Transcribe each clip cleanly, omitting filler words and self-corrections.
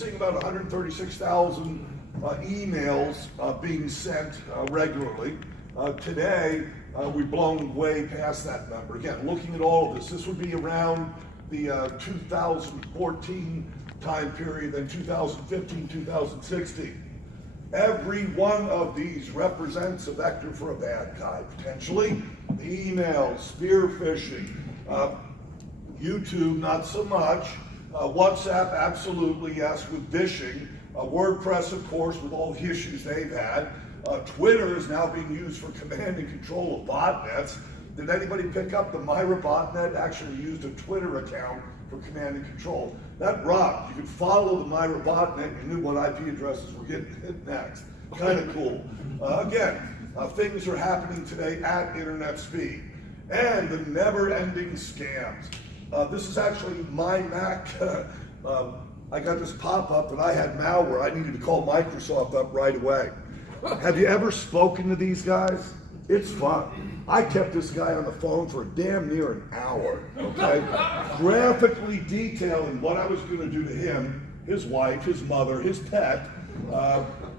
seeing about 136,000 emails being sent regularly. Today, we've blown way past that number. Again, looking at all of this would be around the 2014 time period, then 2015, 2016. Every one of these represents a vector for a bad guy, potentially. The emails, spear phishing, YouTube, not so much. WhatsApp, absolutely, yes, with vishing. WordPress, of course, with all the issues they've had. Twitter is now being used for command and control of botnets. Did anybody pick up the Myra botnet actually used a Twitter account for command and control? That rocked. You could follow the Myra botnet, you knew what IP addresses were getting hit next. Kind of cool. Again, things are happening today at internet speed. And the never-ending scams. This is actually my Mac. I got this pop-up that I had malware. I needed to call Microsoft up right away. Have you ever spoken to these guys? It's fun. I kept this guy on the phone for damn near an hour, okay? Graphically detailing what I was going to do to him, his wife, his mother, his pet.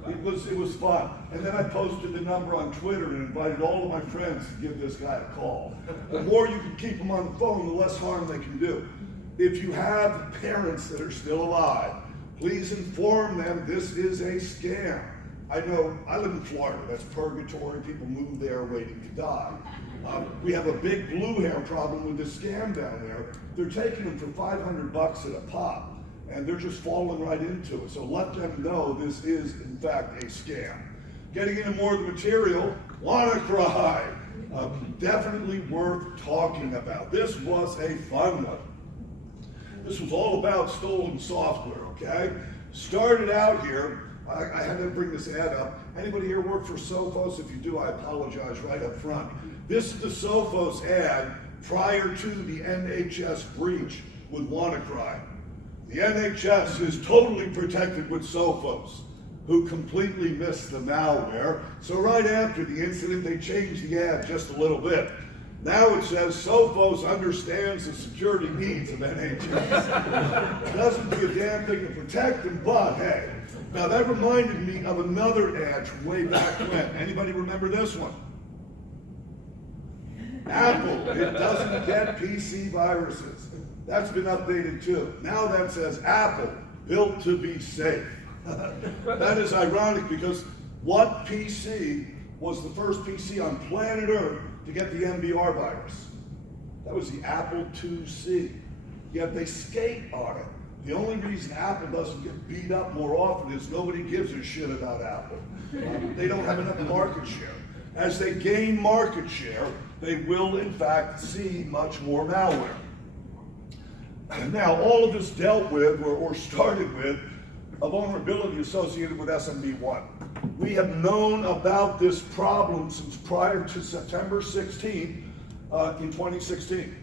It was fun. And then I posted the number on Twitter and invited all of my friends to give this guy a call. The more you can keep them on the phone, the less harm they can do. If you have parents that are still alive, please inform them this is a scam. I know, I live in Florida, that's purgatory, people move there waiting to die. We have a big blue hair problem with this scam down there. They're taking them for $500 at a pop, and they're just falling right into it. So let them know this is, in fact, a scam. Getting into more of the material, WannaCry. Definitely worth talking about. This was a fun one. This was all about stolen software, okay? Started out here, I had to bring this ad up. Anybody here work for Sophos? If you do, I apologize right up front. This is the Sophos ad prior to the NHS breach with WannaCry. The NHS is totally protected with Sophos, who completely missed the malware. So right after the incident, they changed the ad just a little bit. Now it says Sophos understands the security needs of NHS. Doesn't do a damn thing to protect them, but hey. Now that reminded me of another ad from way back when. Anybody remember this one? Apple, it doesn't get PC viruses. That's been updated too. Now that says Apple, built to be safe. That is ironic because what PC was the first PC on planet Earth to get the MBR virus? That was the Apple IIc. Yet they skate on it. The only reason Apple doesn't get beat up more often is nobody gives a shit about Apple. They don't have enough market share. As they gain market share, they will in fact see much more malware. Now, all of this dealt with, or started with, a vulnerability associated with SMB1. We have known about this problem since prior to September 16th in 2016.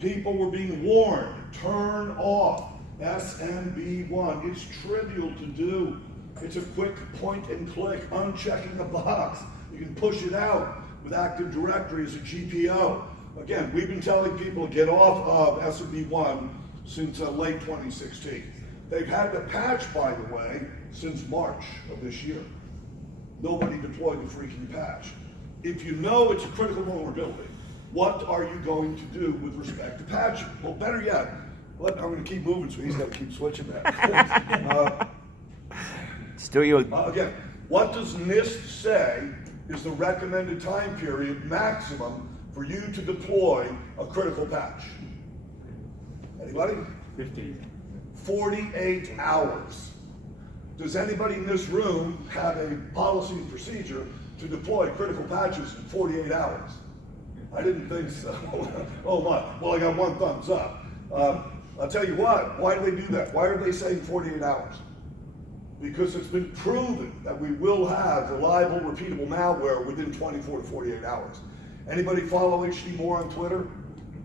People were being warned, turn off SMB1. It's trivial to do. It's a quick point and click, unchecking a box. You can push it out with Active Directory as a GPO. Again, we've been telling people to get off of SMB1 since late 2016. They've had to patch, by the way, since March of this year. Nobody deployed the freaking patch. If you know it's a critical vulnerability, what are you going to do with respect to patching? Well, better yet, I'm going to keep moving, so he's got to keep switching that. Again, what does NIST say is the recommended time period maximum for you to deploy a critical patch? Anybody? 15. 48 hours. Does anybody in this room have a policy and procedure to deploy critical patches in 48 hours? I didn't think so. Oh my, well I got one thumbs up. I'll tell you what, why do they do that? Why are they saying 48 hours? Because it's been proven that we will have reliable, repeatable malware within 24 to 48 hours. Anybody follow HD Moore on Twitter?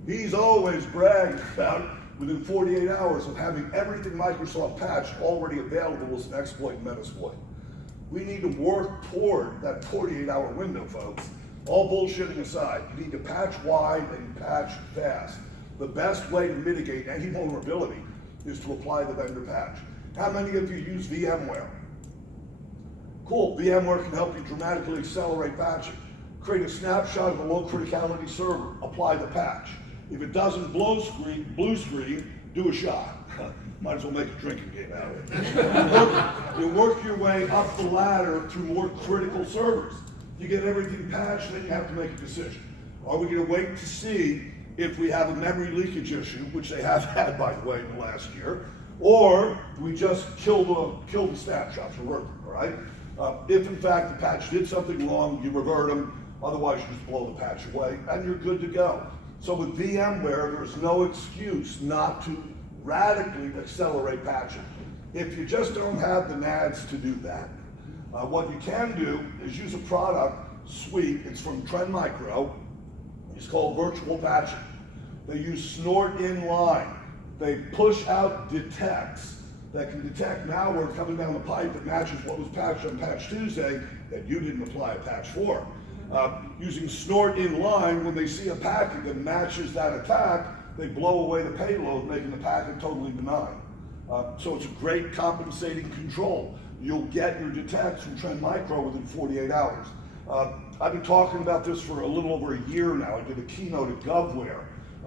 He's always bragged about within 48 hours of having everything Microsoft patched already available as an exploit and metasploit. We need to work toward that 48-hour window, folks. All bullshitting aside, you need to patch wide and patch fast. The best way to mitigate any vulnerability is to apply the vendor patch. How many of you use VMware? Cool, VMware can help you dramatically accelerate patching. Create a snapshot of a low criticality server, apply the patch. If it doesn't blue screen, do a shot. Might as well make a drinking game out of it. You work your way up the ladder through more critical servers. You get everything patched, then you have to make a decision. Are we going to wait to see if we have a memory leakage issue, which they have had, by the way, in the last year, or do we just kill the snapshots, revert them, all right? If in fact the patch did something wrong, you revert them, otherwise you just blow the patch away, and you're good to go. So with VMware, there's no excuse not to radically accelerate patching. If you just don't have the NADs to do that, what you can do is use a product suite. It's from Trend Micro. It's called virtual patching. They use snort inline. They push out detects that can detect malware coming down the pipe that matches what was patched on Patch Tuesday that you didn't apply a patch for. Using snort inline, when they see a packet that matches that attack, they blow away the payload, making the packet totally benign. So it's a great compensating control. You'll get your detects from Trend Micro within 48 hours. I've been talking about this for a little over a year now. I did a keynote at GovWare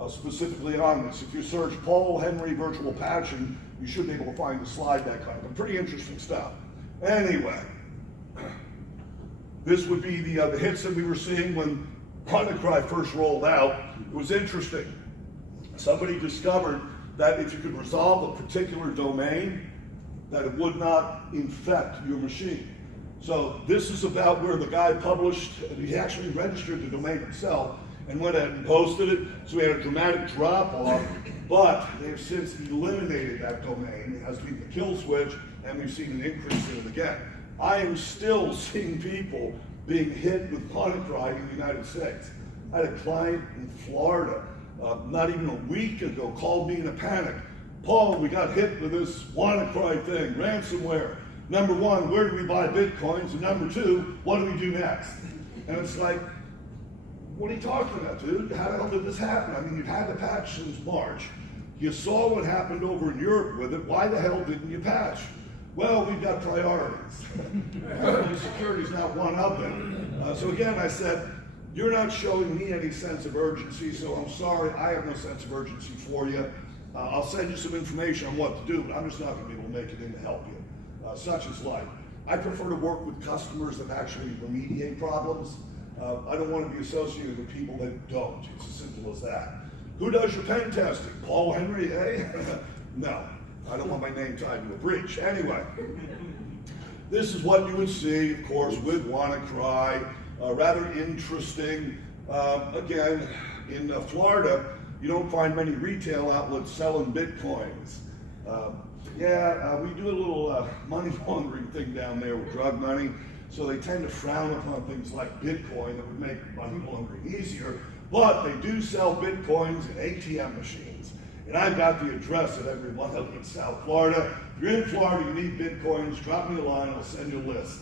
specifically on this. If you search Paul Henry virtual patching, you should be able to find the slide deck on it. Pretty interesting stuff. Anyway, this would be the hits that we were seeing when WannaCry first rolled out. It was interesting. Somebody discovered that if you could resolve a particular domain, that it would not infect your machine. So this is about where the guy published, and he actually registered the domain himself and went ahead and posted it. So we had a dramatic drop off, but they've since eliminated that domain. It has been the kill switch, and we've seen an increase in it again. I am still seeing people being hit with WannaCry in the United States. I had a client in Florida, not even a week ago, called me in a panic. Paul, we got hit with this WannaCry thing, ransomware. Number one, where do we buy Bitcoins? And number two, what do we do next? And it's like, what are you talking about, dude? How the hell did this happen? I mean, you've had the patch since March. You saw what happened over in Europe with it. Why the hell didn't you patch? Well, we've got priorities. Security is not one of them. So again, I said, you're not showing me any sense of urgency, so I'm sorry, I have no sense of urgency for you. I'll send you some information on what to do, but I'm just not going to be able to make it in to help you. Such is life. I prefer to work with customers that actually remediate problems. I don't want to be associated with people that don't. It's as simple as that. Who does your pen testing? Paul Henry, eh? No, I don't want my name tied to a breach. Anyway, this is what you would see, of course, with WannaCry. Rather interesting. Again, in Florida, you don't find many retail outlets selling Bitcoins. We do a little money laundering thing down there with drug money, so they tend to frown upon things like Bitcoin that would make money laundering easier, but they do sell Bitcoins in ATM machines. And I've got the address of every one of them in South Florida. If you're in Florida, you need Bitcoins, drop me a line, I'll send you a list.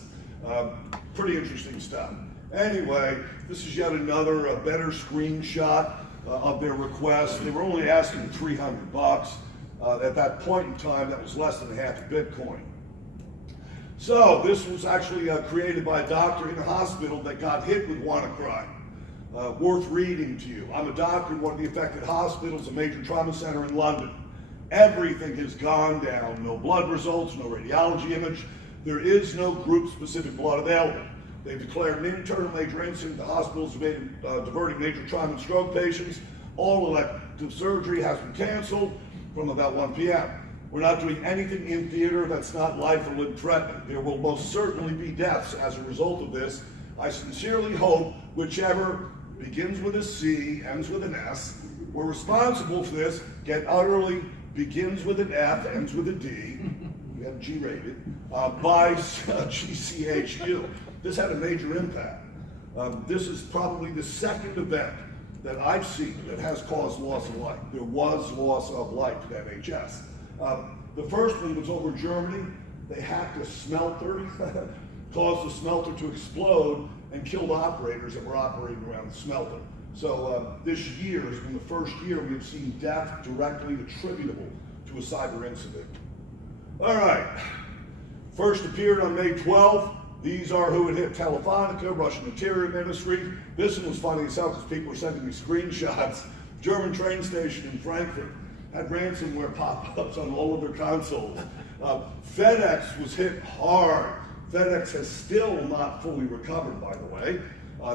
Pretty interesting stuff. Anyway, this is yet another better screenshot of their request. They were only asking $300. At that point in time, that was less than half a Bitcoin. So this was actually created by a doctor in a hospital that got hit with WannaCry. Worth reading to you. I'm a doctor in one of the affected hospitals, a major trauma center in London. Everything has gone down. No blood results, no radiology image. There is no group-specific blood available. They've declared an internal major incident. The hospital's diverting major trauma and stroke patients. All elective surgery has been canceled from about 1 p.m. We're not doing anything in theater that's not life or limb threatening. There will most certainly be deaths as a result of this. I sincerely hope whichever begins with a C, ends with an S, we're responsible for this, get utterly, begins with an F, ends with a D, we have G rated, by GCHQ. This had a major impact. This is probably the second event that I've seen that has caused loss of life. There was loss of life at NHS. The first one was over Germany. They hacked a smelter, caused the smelter to explode, and killed operators that were operating around the smelter. So this year has been the first year we've seen death directly attributable to a cyber incident. All right. First appeared on May 12th. These are who it hit: Telefonica, Russian Interior Ministry. This one was funny as hell because people were sending me screenshots. German train station in Frankfurt had ransomware pop-ups on all of their consoles. FedEx was hit hard. FedEx has still not fully recovered, by the way.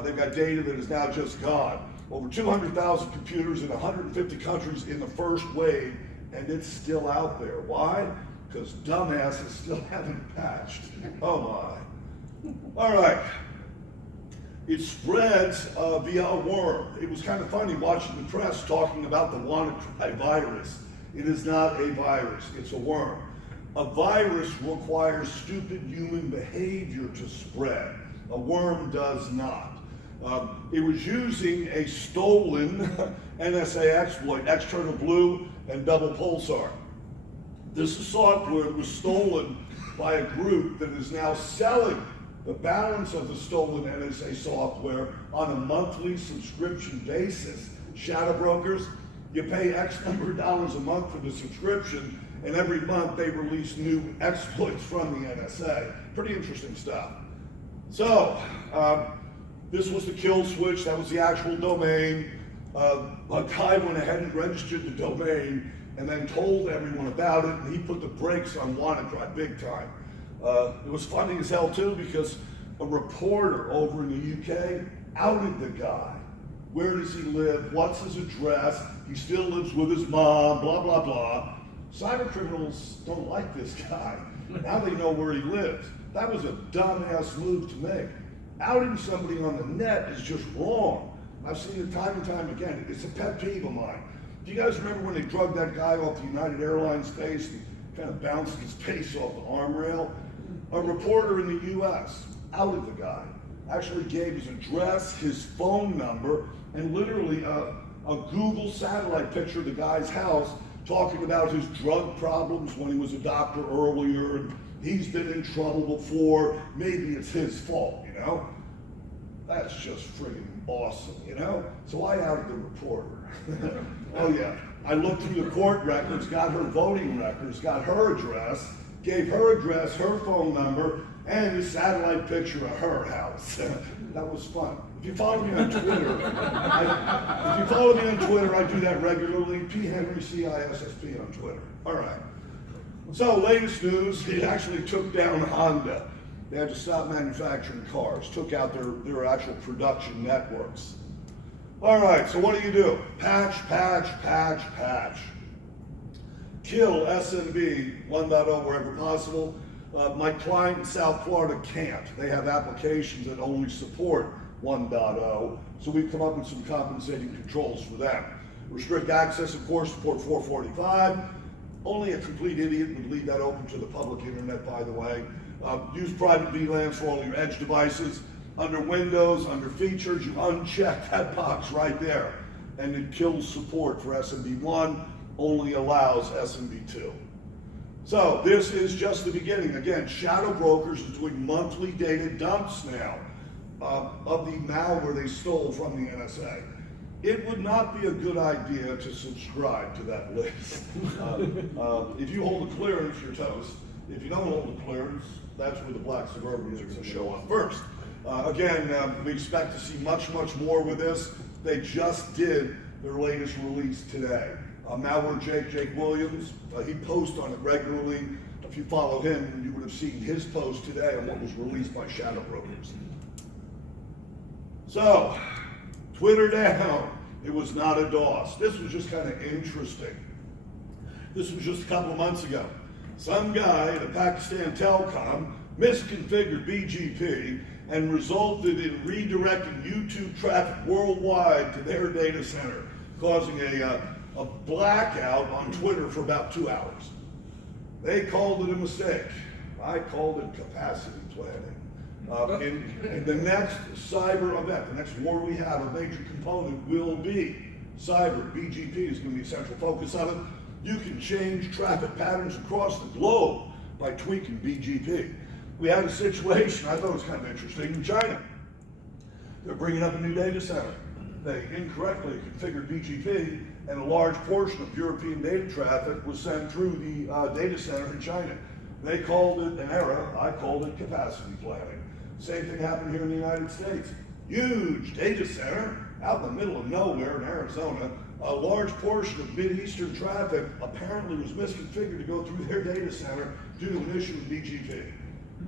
They've got data that is now just gone. Over 200,000 computers in 150 countries in the first wave, and it's still out there. Why? Because dumbasses still haven't patched. Oh my. All right. It spreads via a worm. It was kind of funny watching the press talking about the WannaCry virus. It is not a virus, it's a worm. A virus requires stupid human behavior to spread. A worm does not. It was using a stolen NSA exploit, external blue and double pulsar. This is software that was stolen by a group that is now selling the balance of the stolen NSA software on a monthly subscription basis. Shadow brokers, you pay X number of dollars a month for the subscription, and every month they release new exploits from the NSA. Pretty interesting stuff. So, this was the kill switch. That was the actual domain. A guy went ahead and registered the domain and then told everyone about it, and he put the brakes on WannaCry big time. It was funny as hell too, because a reporter over in the UK outed the guy. Where does he live? What's his address? He still lives with his mom, blah, blah, blah. Cyber criminals don't like this guy. Now they know where he lives. That was a dumbass move to make. Outing somebody on the net is just wrong. I've seen it time and time again. It's a pet peeve of mine. Do you guys remember when they drugged that guy off the United Airlines face and kind of bounced his face off the arm rail? A reporter in the US outed the guy, actually gave his address, his phone number, and literally a Google satellite picture of the guy's house, talking about his drug problems when he was a doctor earlier, and he's been in trouble before, maybe it's his fault, you know? That's just friggin' awesome, you know? So I outed the reporter. Oh yeah, I looked through the court records, got her voting records, got her address, gave her address, her phone number, and a satellite picture of her house. That was fun. If you follow me on Twitter, I do that regularly. P. Henry CISSP on Twitter. All right. So latest news, it actually took down Honda. They had to stop manufacturing cars, took out their actual production networks. All right, so what do? Patch, patch, patch, patch. Kill SMB 1.0 wherever possible. My client in South Florida can't. They have applications that only support 1.0, so we've come up with some compensating controls for them. Restrict access, of course, support 445. Only a complete idiot would leave that open to the public internet, by the way. Use private VLANs for all your edge devices. Under Windows, under features, you uncheck that box right there, and it kills support for SMB1, only allows SMB2. So this is just the beginning. Again, Shadow Brokers is doing monthly data dumps now of the malware they stole from the NSA. It would not be a good idea to subscribe to that list. If you hold a clearance, you're toast. If you don't hold a clearance, that's where the black suburbans are going to show up first. Again, we expect to see much, much more with this. They just did their latest release today. Malware Jake Williams, he posts on it regularly. If you follow him, you would have seen his post today on what was released by Shadow Brokers. So, Twitter down. It was not a DOS. This was just kind of interesting. This was just a couple of months ago. Some guy at a Pakistan telecom misconfigured BGP and resulted in redirecting YouTube traffic worldwide to their data center, causing a blackout on Twitter for about 2 hours. They called it a mistake. I called it capacity planning. In the next cyber event, the next war we have, a major component will be cyber. BGP is going to be a central focus of it. You can change traffic patterns across the globe by tweaking BGP. We had a situation, I thought it was kind of interesting, in China. They're bringing up a new data center. They incorrectly configured BGP, and a large portion of European data traffic was sent through the data center in China. They called it an error. I called it capacity planning. Same thing happened here in the United States. Huge data center out in the middle of nowhere in Arizona. A large portion of Mid-Eastern traffic apparently was misconfigured to go through their data center due to an issue with BGP.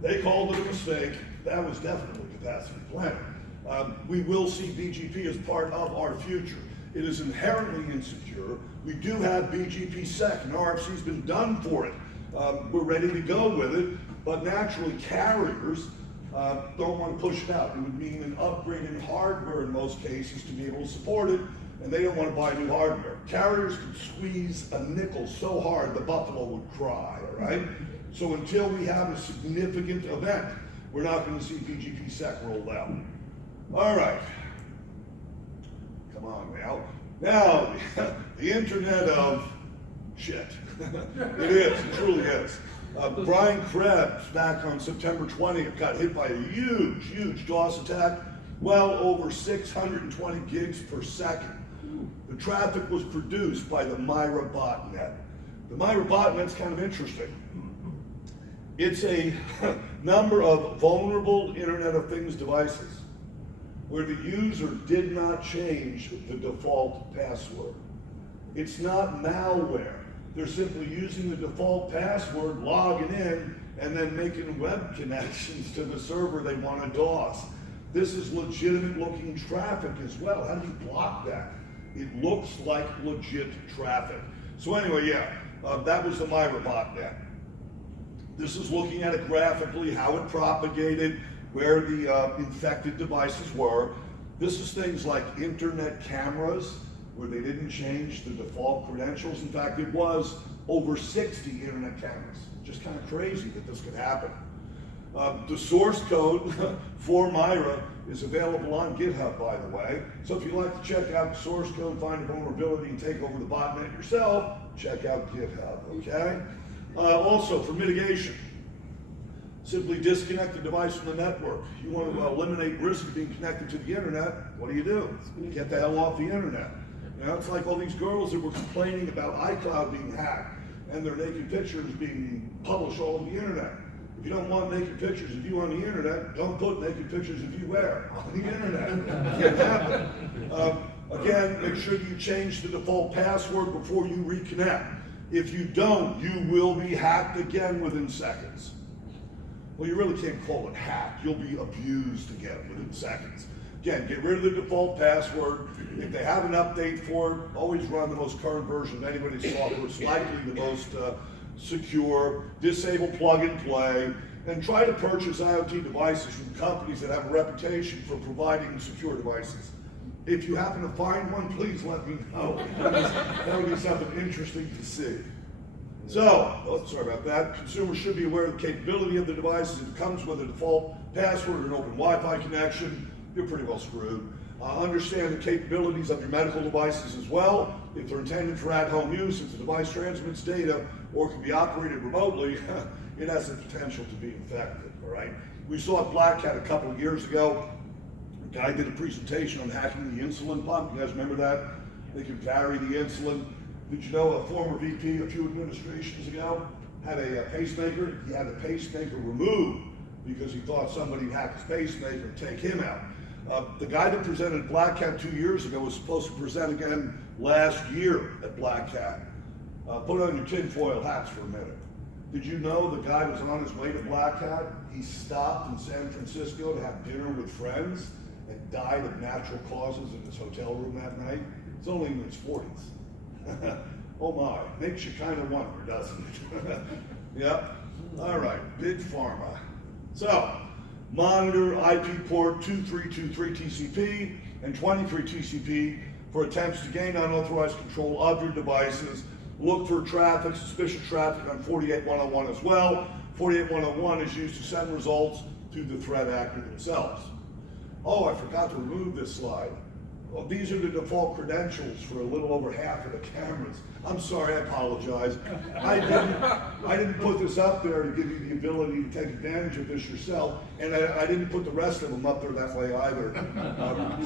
They called it a mistake. That was definitely capacity planning. We will see BGP as part of our future. It is inherently insecure. We do have BGP sec, and RFC's been done for it. We're ready to go with it, but naturally carriers don't want to push it out. It would mean an upgrade in hardware in most cases to be able to support it, and they don't want to buy new hardware. Carriers could squeeze a nickel so hard the buffalo would cry, all right? So until we have a significant event, we're not going to see BGP sec rolled out. All right. Come on now. Now, the Internet of shit. It is, it truly is. Brian Krebs, back on September 20th, got hit by a huge DOS attack, well over 620 gigs per second. The traffic was produced by the Myra botnet. The Myra botnet's kind of interesting. It's a number of vulnerable Internet of Things devices where the user did not change the default password. It's not malware. They're simply using the default password, logging in, and then making web connections to the server they want to DOS. This is legitimate looking traffic as well. How do you block that? It looks like legit traffic. So anyway, yeah, that was the Myra botnet. This is looking at it graphically, how it propagated, where the infected devices were. This is things like internet cameras, where they didn't change the default credentials. In fact, it was over 60 internet cameras. Just kind of crazy that this could happen. The source code for Myra is available on GitHub, by the way. So if you'd like to check out the source code, find a vulnerability, and take over the botnet yourself, check out GitHub, okay? Also, for mitigation, simply disconnect the device from the network. You want to eliminate risk of being connected to the internet, what do? Get the hell off the internet. You know, it's like all these girls that were complaining about iCloud being hacked and their naked pictures being published all over the internet. If you don't want naked pictures of you on the internet, don't put naked pictures of you where? On the internet. It can't happen. Again, make sure you change the default password before you reconnect. If you don't, you will be hacked again within seconds. Well, you really can't call it hacked. You'll be abused again within seconds. Again, get rid of the default password. If they have an update for it, always run the most current version of anybody's software. It's likely the most secure. Disable plug and play. And try to purchase IoT devices from companies that have a reputation for providing secure devices. If you happen to find one, please let me know. That would be something interesting to see. So, sorry about that. Consumers should be aware of the capability of the devices. If it comes with a default password or an open Wi-Fi connection, you're pretty well screwed. Understand the capabilities of your medical devices as well. If they're intended for at-home use, if the device transmits data or can be operated remotely, it has the potential to be infected, all right? We saw at Black Hat a couple of years ago. A guy did a presentation on hacking the insulin pump. You guys remember that? They could vary the insulin. Did you know a former VP a few administrations ago had a pacemaker? He had the pacemaker removed because he thought somebody hacked his pacemaker and take him out. The guy that presented at Black Hat 2 years ago was supposed to present again last year at Black Hat. Put on your tinfoil hats for a minute. Did you know the guy was on his way to Black Hat? He stopped in San Francisco to have dinner with friends and died of natural causes in his hotel room that night. It's only in his 40s. Oh my, makes you kind of wonder, doesn't it? Yep. All right, Big Pharma. So, monitor IP port 2323 TCP and 23 TCP for attempts to gain unauthorized control of your devices. Look for traffic, suspicious traffic on 48101 as well. 48101 is used to send results to the threat actor themselves. Oh, I forgot to remove this slide. Well, these are the default credentials for a little over half of the cameras. I'm sorry, I apologize. I didn't put this up there to give you the ability to take advantage of this yourself, and I didn't put the rest of them up there that way either.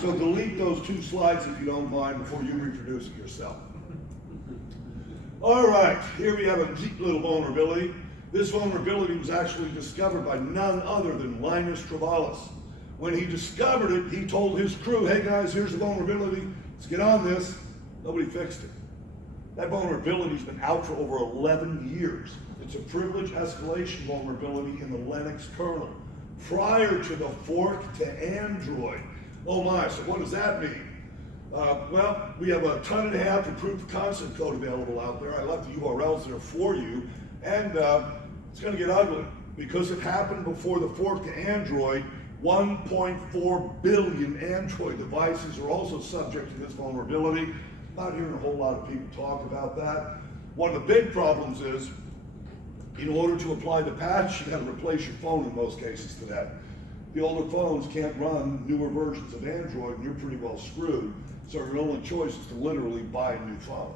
So delete those two slides if you don't mind before you reproduce it yourself. All right, here we have a neat little vulnerability. This vulnerability was actually discovered by none other than Linus Torvalds. When he discovered it, he told his crew, hey guys, here's the vulnerability, let's get on this. Nobody fixed it. That vulnerability's been out for over 11 years. It's a privilege escalation vulnerability in the Linux kernel, prior to the fork to Android. Oh my, so what does that mean? Well, we have a ton and a half of proof of concept code available out there. I left the URLs there for you, and it's going to get ugly. Because it happened before the fork to Android, 1.4 billion Android devices are also subject to this vulnerability. Not hearing a whole lot of people talk about that. One of the big problems is, in order to apply the patch, you have to replace your phone in most cases to that. The older phones can't run newer versions of Android, and you're pretty well screwed. So your only choice is to literally buy a new phone.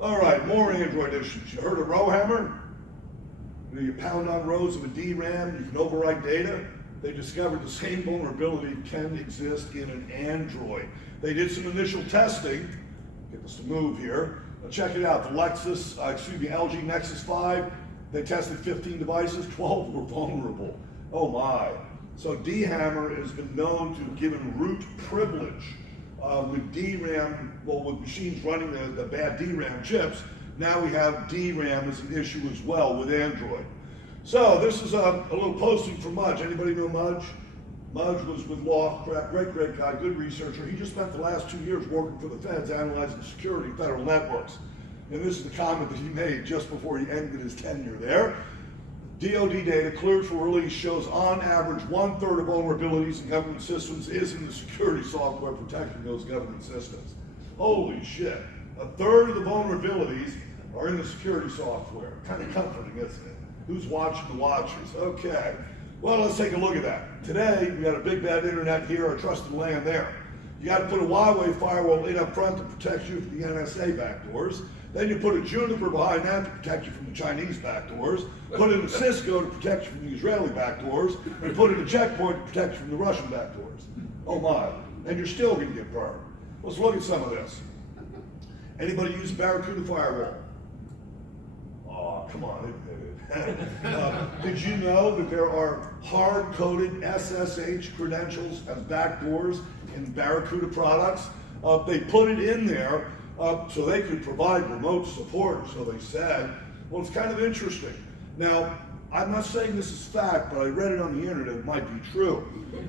All right, more Android issues. You heard of Rowhammer? You pound on rows of a DRAM, you can overwrite data. They discovered the same vulnerability can exist in an Android. They did some initial testing. Get this to move here. Check it out. The LG Nexus 5, they tested 15 devices, 12 were vulnerable. Oh my. So DHammer has been known to have given root privilege with DRAM, well, with machines running the bad DRAM chips. Now we have DRAM as an issue as well with Android. So this is a little posting from Mudge. Anybody know Mudge? Mudge was with Loft, great guy, good researcher. He just spent the last 2 years working for the feds analyzing security federal networks. And this is the comment that he made just before he ended his tenure there. DoD data cleared for release shows on average 1/3 of vulnerabilities in government systems is in the security software protecting those government systems. Holy shit. 1/3 of the vulnerabilities are in the security software. Kind of comforting, isn't it? Who's watching the watchers? Okay. Well, let's take a look at that. Today, we got a big bad internet here, our trusted land there. You got to put a Huawei firewall in up front to protect you from the NSA backdoors. Then you put a Juniper behind that to protect you from the Chinese backdoors. Put in a Cisco to protect you from the Israeli backdoors. And put in a checkpoint to protect you from the Russian backdoors. Oh my. And you're still going to get burned. Let's look at some of this. Anybody use Barracuda firewall? Oh, come on. Did you know that there are hard-coded SSH credentials as backdoors in Barracuda products? They put it in there so they could provide remote support, so they said. Well, it's kind of interesting. Now, I'm not saying this is fact, but I read it on the internet, it might be true.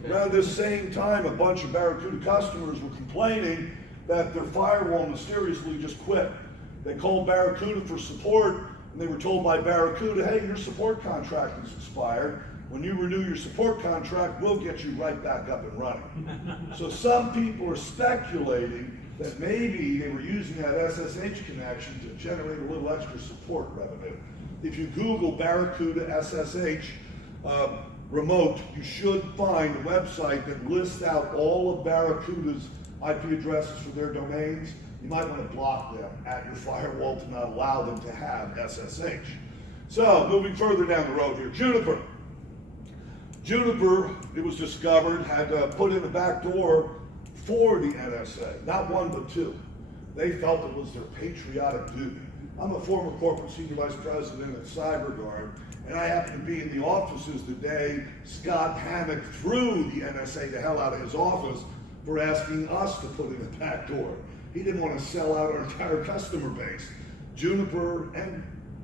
Around this same time, a bunch of Barracuda customers were complaining that their firewall mysteriously just quit. They called Barracuda for support, and they were told by Barracuda, hey, your support contract is expired. When you renew your support contract, we'll get you right back up and running. So some people are speculating that maybe they were using that SSH connection to generate a little extra support revenue. If you Google Barracuda SSH remote, you should find a website that lists out all of Barracuda's IP addresses for their domains. You might want to block them at your firewall to not allow them to have SSH. So, moving further down the road here, Juniper. Juniper, it was discovered, had put in a backdoor for the NSA, not one but two. They felt it was their patriotic duty. I'm a former corporate senior vice president at CyberGuard, and I happened to be in the offices the day Scott Hammock threw the NSA the hell out of his office for asking us to put in a backdoor. He didn't want to sell out our entire customer base. Juniper and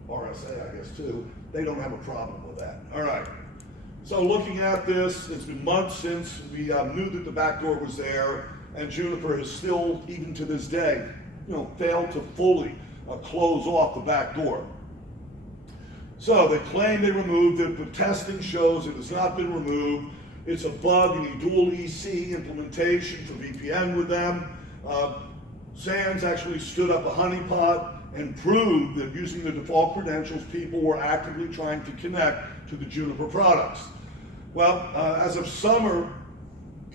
RSA, I guess too, they don't have a problem with that. All right. So looking at this, it's been months since we knew that the backdoor was there, and Juniper has still, even to this day, failed to fully close off the backdoor. So they claim they removed it, but testing shows it has not been removed. It's a bug in the dual EC implementation for VPN with them. Sans actually stood up a honeypot and proved that using the default credentials, people were actively trying to connect to the Juniper products. Well, as of summer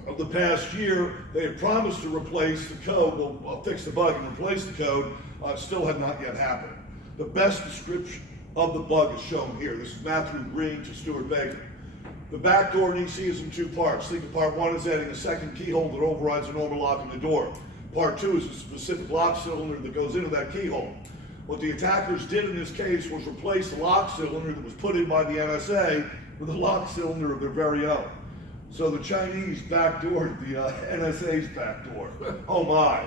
of the past year, they had promised to replace the code, well, fix the bug and replace the code. Still had not yet happened. The best description of the bug is shown here. This is Matthew Green to Stuart Baker. The backdoor in EC is in two parts. Think of part one as adding a second keyhole that overrides a normal lock in the door. Part two is a specific lock cylinder that goes into that keyhole. What the attackers did in this case was replace the lock cylinder that was put in by the NSA with a lock cylinder of their very own. So the Chinese backdoored the NSA's backdoor. Oh my.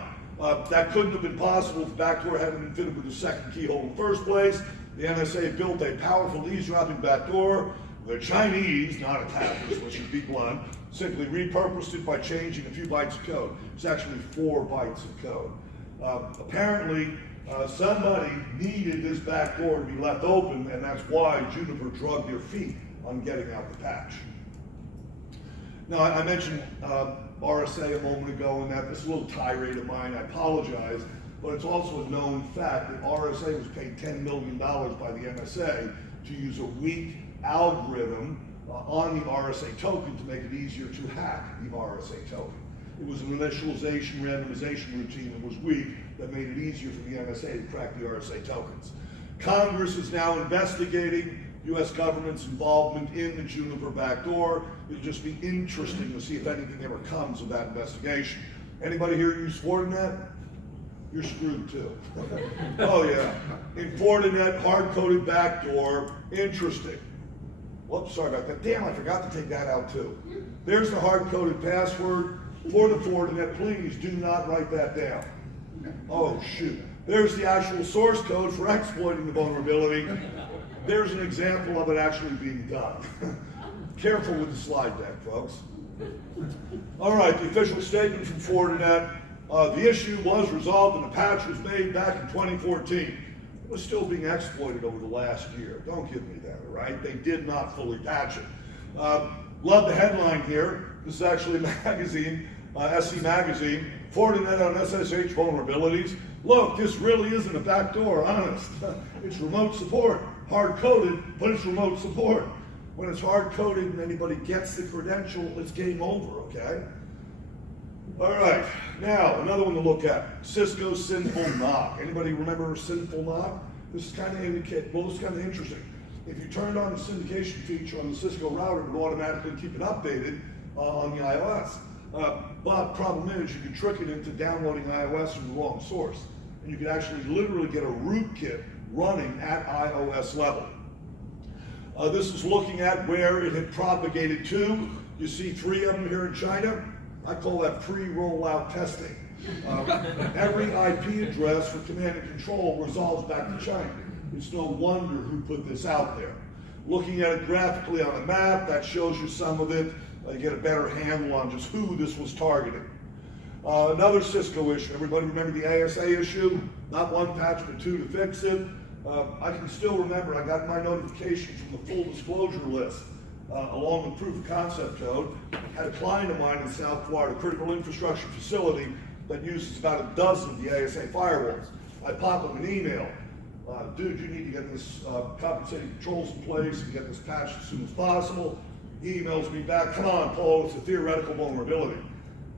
That couldn't have been possible if the backdoor hadn't been fitted with a second keyhole in the first place. The NSA built a powerful eavesdropping backdoor. The Chinese, not attackers, which should be blunt, simply repurposed it by changing a few bytes of code. It's actually 4 bytes of code. Apparently, somebody needed this backdoor to be left open, and that's why Juniper drugged their feet on getting out the patch. Now, I mentioned RSA a moment ago, and that this is a little tirade of mine, I apologize, but it's also a known fact that RSA was paid $10 million by the NSA to use a weak algorithm on the RSA token to make it easier to hack the RSA token. It was an initialization randomization routine that was weak that made it easier for the NSA to crack the RSA tokens. Congress is now investigating U.S. government's involvement in the Juniper backdoor. It'll just be interesting to see if anything ever comes of that investigation. Anybody here use Fortinet? You're screwed too. Oh yeah. In Fortinet, hard-coded backdoor, interesting. Whoops, sorry about that. Damn, I forgot to take that out too. There's the hard-coded password for the Fortinet. Please do not write that down. Oh shoot. There's the actual source code for exploiting the vulnerability. There's an example of it actually being done. Careful with the slide deck, folks. All right, the official statement from Fortinet. The issue was resolved and a patch was made back in 2014. It was still being exploited over the last year. Don't give me that, all right? They did not fully patch it. Love the headline here. This is actually a magazine, SC Magazine. Fortinet on SSH vulnerabilities. Look, this really isn't a backdoor, honest. It's remote support. Hard-coded, but it's remote support. When it's hard-coded and anybody gets the credential, it's game over, okay? All right, now another one to look at. Cisco's sinful knock. Anybody remember sinful knock? This is kind of interesting. If you turned on the syndication feature on the Cisco router, it would automatically keep it updated on the iOS. But problem is, you could trick it into downloading iOS from the wrong source. And you could actually literally get a rootkit running at iOS level. This is looking at where it had propagated to. You see 3 of them here in China. I call that pre-rollout testing. Every IP address for command and control resolves back to China. It's no wonder who put this out there. Looking at it graphically on a map, that shows you some of it. You get a better handle on just who this was targeting. Another Cisco issue. Everybody remember the ASA issue? Not 1 patch, but 2 to fix it. I can still remember I got my notifications from the full disclosure list, along with proof of concept code. Had a client of mine in South Florida, a critical infrastructure facility that uses about a dozen of the ASA firewalls. I pop them an email. Dude, you need to get this compensating controls in place and get this patched as soon as possible. He emails me back, come on, Paul, it's a theoretical vulnerability.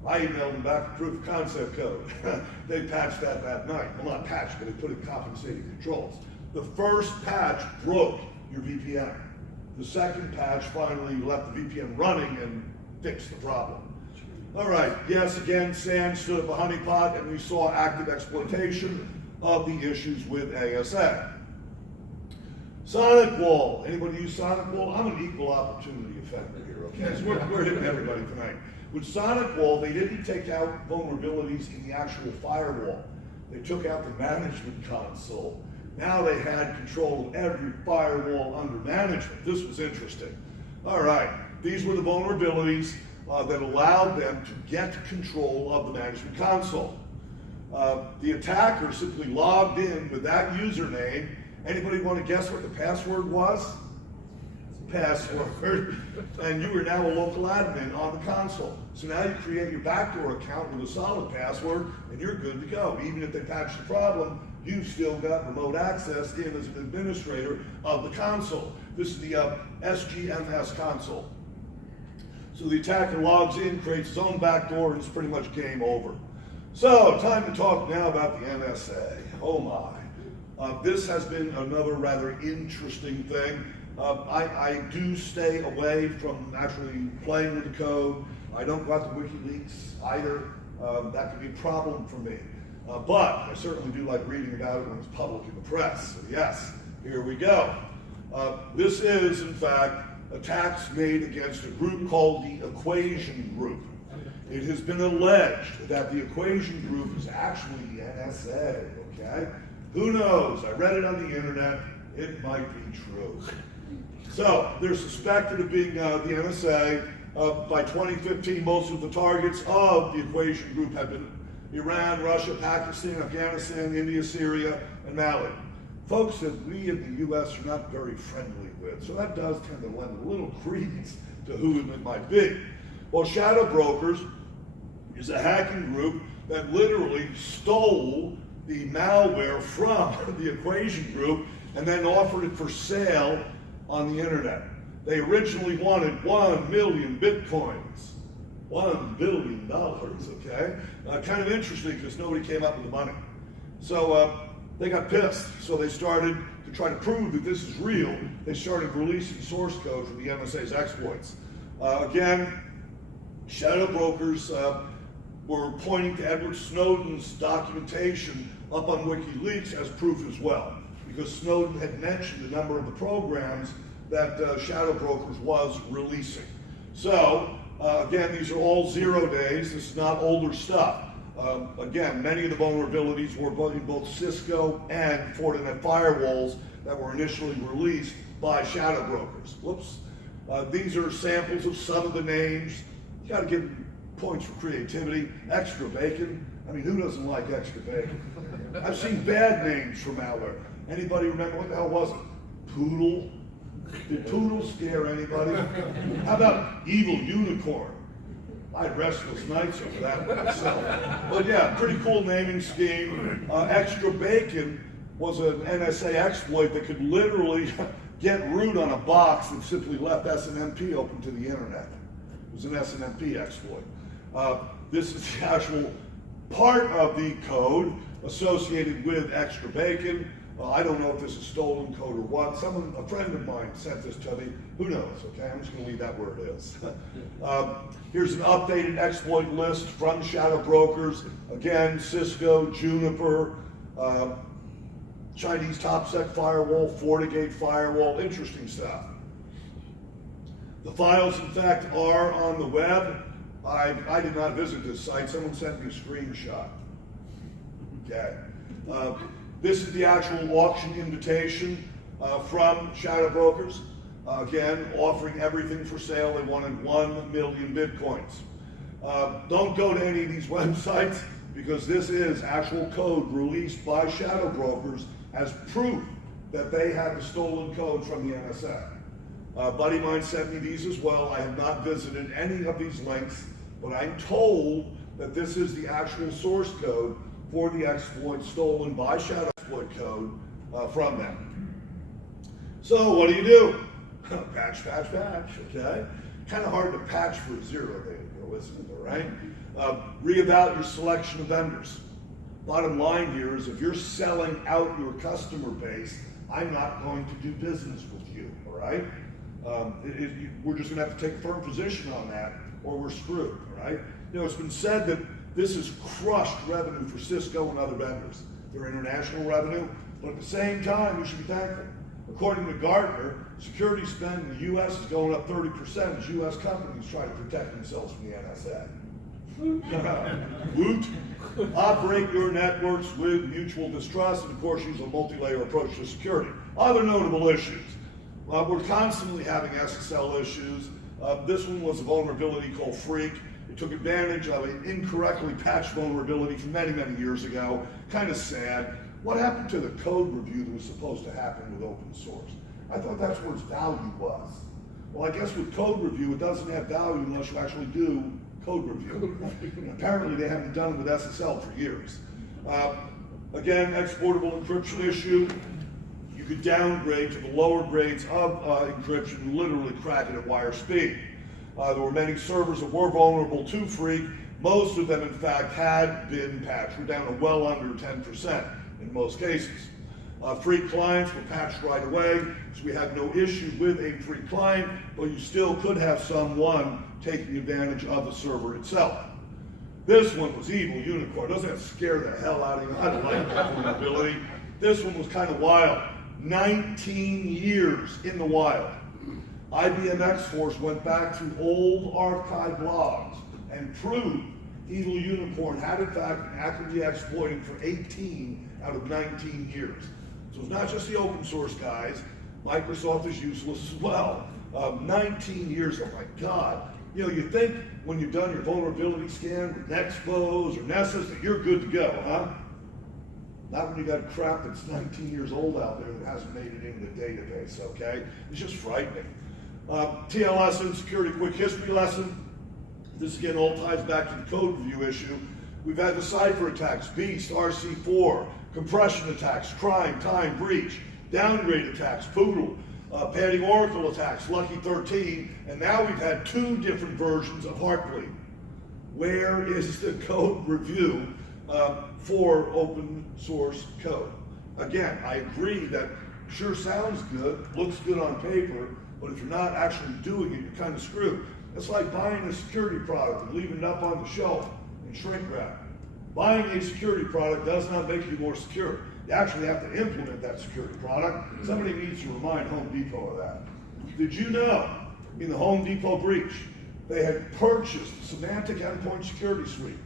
I emailed them back the proof of concept code. They patched that night. Well, not patched, but they put in compensating controls. The first patch broke your VPN. The second patch finally left the VPN running and fixed the problem. All right, yes, again, SANS stood at the honeypot and we saw active exploitation of the issues with ASA. Sonic Wall. Anybody use Sonic Wall? I'm an equal opportunity offender here, okay? So we're hitting everybody tonight. With Sonic Wall, they didn't take out vulnerabilities in the actual firewall. They took out the management console. Now they had control of every firewall under management. This was interesting. All right, these were the vulnerabilities that allowed them to get control of the management console. The attacker simply logged in with that username. Anybody want to guess what the password was? Password. And you are now a local admin on the console. So now you create your backdoor account with a solid password and you're good to go. Even if they patch the problem, you've still got remote access in as an administrator of the console. This is the SGMS console. So the attacker logs in, creates his own backdoor, and it's pretty much game over. So, time to talk now about the NSA. Oh my. This has been another rather interesting thing. I do stay away from actually playing with the code. I don't go out to WikiLeaks either. That could be a problem for me. but I certainly do like reading about it when it's public in the press. So yes, here we go. This is, in fact, attacks made against a group called the Equation Group. It has been alleged that the Equation Group is actually the NSA, okay? Who knows? I read it on the internet. It might be true. So, they're suspected of being the NSA. By 2015, most of the targets of the Equation Group have been Iran, Russia, Pakistan, Afghanistan, India, Syria, and Mali. Folks that we in the U.S. are not very friendly with. So that does tend to lend a little credence to who it might be. Well, Shadow Brokers is a hacking group that literally stole the malware from the Equation Group and then offered it for sale on the internet. They originally wanted 1 million bitcoins, $1 billion, okay? Kind of interesting because nobody came up with the money. So they got pissed, so they started to try to prove that this is real. They started releasing source code for the NSA's exploits. Again, Shadow Brokers were pointing to Edward Snowden's documentation up on WikiLeaks as proof as well, because Snowden had mentioned a number of the programs that Shadow Brokers was releasing. So, again, these are all 0 days. This is not older stuff. Again, many of the vulnerabilities were in both Cisco and Fortinet firewalls that were initially released by Shadow Brokers. Whoops. These are samples of some of the names. You got to give points for creativity. Extra bacon. I mean, who doesn't like extra bacon? I've seen bad names for malware. Anybody remember what the hell was it? Poodle? Did Poodle scare anybody? How about Evil Unicorn? I had restless nights over that myself. But yeah, pretty cool naming scheme. Extra bacon was an NSA exploit that could literally get root on a box that simply left SNMP open to the internet. It was an SNMP exploit. This is the actual part of the code associated with extra bacon. I don't know if this is stolen code or what. A friend of mine sent this to me. Who knows, okay? I'm just going to leave that where it is. Here's an updated exploit list from Shadow Brokers. Again, Cisco, Juniper, Chinese TopSec firewall, FortiGate firewall, interesting stuff. The files, in fact, are on the web. I did not visit this site. Someone sent me a screenshot. Okay. This is the actual auction invitation from Shadow Brokers. Again, offering everything for sale. They wanted 1 million bitcoins. Don't go to any of these websites because this is actual code released by Shadow Brokers as proof that they had the stolen code from the NSA. A buddy of mine sent me these as well. I have not visited any of these links, but I'm told that this is the actual source code for the exploit stolen by Shadow exploit code from them. So what do? Patch, patch, patch, okay? Kind of hard to patch for a 0 day ago, isn't it, all right? Reevaluate your selection of vendors. Bottom line here is if you're selling out your customer base, I'm not going to do business with you, all right? We're just gonna have to take a firm position on that or we're screwed, all right? You know, it's been said that this has crushed revenue for Cisco and other vendors. Their international revenue, but at the same time, we should be thankful. According to Gartner, security spend in the U.S. is going up 30% as U.S. companies try to protect themselves from the NSA. Woot. Operate your networks with mutual distrust and, of course, use a multi-layer approach to security. Other notable issues. We're constantly having SSL issues. This one was a vulnerability called Freak. It took advantage of an incorrectly patched vulnerability from many, many years ago. Kind of sad. What happened to the code review that was supposed to happen with open source? I thought that's where its value was. Well, I guess with code review, it doesn't have value unless you actually do code review. And apparently, they haven't done it with SSL for years. Again, exportable encryption issue. You could downgrade to the lower grades of encryption and literally crack it at wire speed. There were many servers that were vulnerable to Freak. Most of them, in fact, had been patched. We're down to well under 10% in most cases. Freak clients were patched right away, so we had no issue with a Freak client, but you still could have someone taking advantage of the server itself. This one was evil unicorn. Doesn't that scare the hell out of you? I don't like that vulnerability. This one was kind of wild. 19 years in the wild. IBM X-Force went back to old archive logs and proved evil unicorn had in fact been actively exploited for 18 out of 19 years. So it's not just the open source guys. Microsoft is useless as well. 19 years, oh my God. You know, you think when you've done your vulnerability scan with Nexpose or Nessus that you're good to go, huh? Not when you got crap that's 19 years old out there that hasn't made it into the database, okay? It's just frightening. TLS and security quick history lesson. This again all ties back to the code review issue. We've had the cipher attacks, Beast, RC4, compression attacks, crime, time, breach, downgrade attacks, Poodle, padding Oracle attacks, Lucky 13, and now we've had 2 different versions of Heartbleed. Where is the code review for open source code? Again, I agree that sure sounds good, looks good on paper, but if you're not actually doing it, you're kind of screwed. It's like buying a security product and leaving it up on the shelf in shrink wrap. Buying a security product does not make you more secure. You actually have to implement that security product. Somebody needs to remind Home Depot of that. Did you know in the Home Depot breach, they had purchased Semantic Endpoint Security Suite,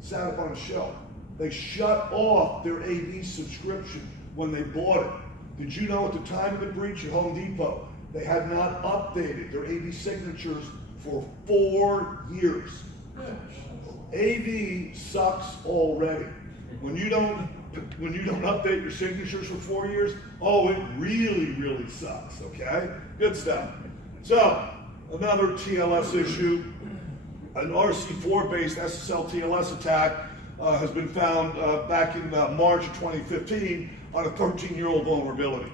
sat up on a shelf. They shut off their AV subscription when they bought it. Did you know at the time of the breach at Home Depot, they had not updated their AV signatures for 4 years? AV sucks already. When you don't update your signatures for 4 years, oh, it really, really sucks, okay? Good stuff. So, another TLS issue, an RC4-based SSL TLS attack has been found back in March of 2015 on a 13-year-old vulnerability.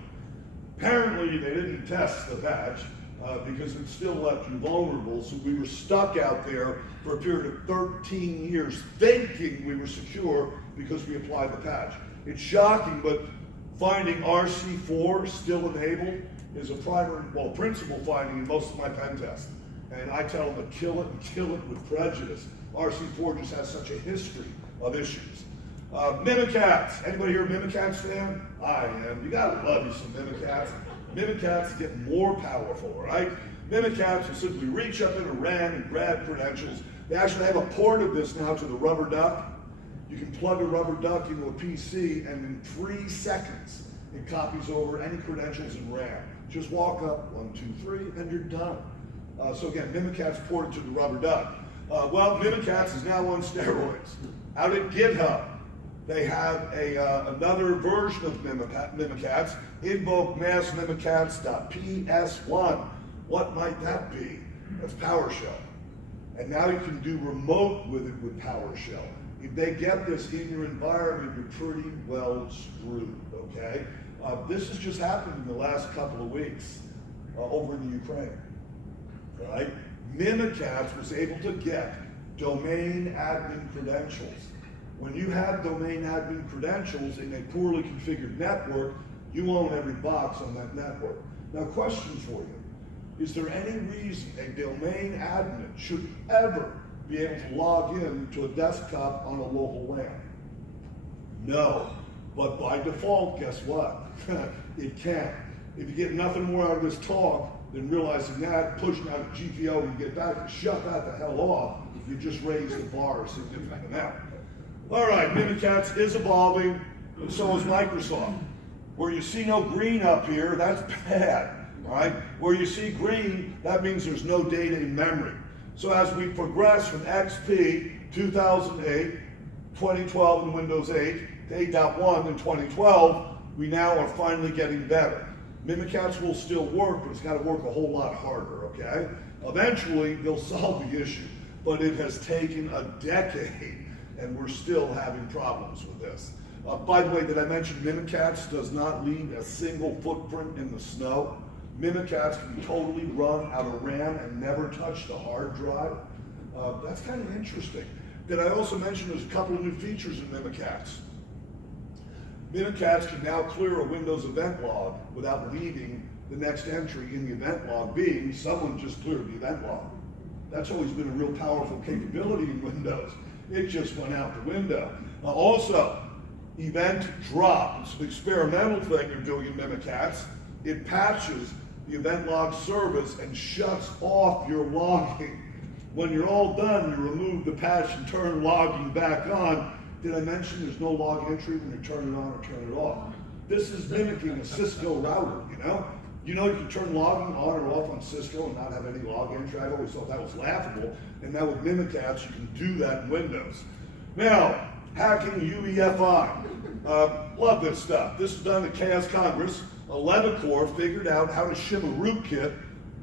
Apparently, they didn't test the patch because it still left you vulnerable, so we were stuck out there for a period of 13 years thinking we were secure because we applied the patch. It's shocking, but finding RC4 still enabled is a principal finding in most of my pen tests. And I tell them to kill it and kill it with prejudice. RC4 just has such a history of issues. Mimikatz. Anybody here a Mimikatz fan? I am. You gotta love you some Mimikatz. Mimikatz get more powerful, right? Mimikatz will simply reach up in a RAM and grab credentials. They actually have a port of this now to the rubber duck. You can plug a rubber duck into a PC, and in 3 seconds, it copies over any credentials in RAM. Just walk up, 1, 2, 3, and you're done. So again, Mimikatz ported to the rubber duck. Well, Mimikatz is now on steroids. Out at GitHub, they have another version of Mimikatz, invoke mass mimikatz.ps1. What might that be? That's PowerShell. And now you can do remote with it with PowerShell. If they get this in your environment, you're pretty well screwed, okay? This has just happened in the last couple of weeks over in the Ukraine, all right? Mimikatz was able to get domain admin credentials. When you have domain admin credentials in a poorly configured network, you own every box on that network. Now, question for you. Is there any reason a domain admin should ever be able to log in to a desktop on a local LAN? No. But by default, guess what? It can. If you get nothing more out of this talk than realizing that, pushing out a GPO when you get back, shut that the hell off. You just raise the bar a significant amount. All right, Mimikatz is evolving, and so is Microsoft. Where you see no green up here, that's bad. All right? Where you see green, that means there's no data in memory. So as we progress from XP 2008, 2012 in Windows 8, to 8.1 in 2012, we now are finally getting better. Mimikatz will still work, but it's got to work a whole lot harder, okay? Eventually, they'll solve the issue, but it has taken a decade, and we're still having problems with this. By the way, did I mention Mimikatz does not leave a single footprint in the snow? Mimikatz can be totally run out of RAM and never touch the hard drive. That's kind of interesting. Did I also mention there's a couple of new features in Mimikatz? Mimikatz can now clear a Windows event log without leaving the next entry in the event log being someone just cleared the event log. That's always been a real powerful capability in Windows. It just went out the window. Also, event drop. It's an experimental thing you're doing in Mimikatz. It patches the event log service and shuts off your logging. When you're all done, you remove the patch and turn logging back on. Did I mention there's no log entry when you turn it on or turn it off? This is mimicking a Cisco router, you know? You know you can turn logging on or off on Cisco and not have any log entry. I've always thought that was laughable. And now with Mimikatz, you can do that in Windows. Now, hacking UEFI. Love this stuff. This was done at Chaos Congress. 11 Core figured out how to shim a rootkit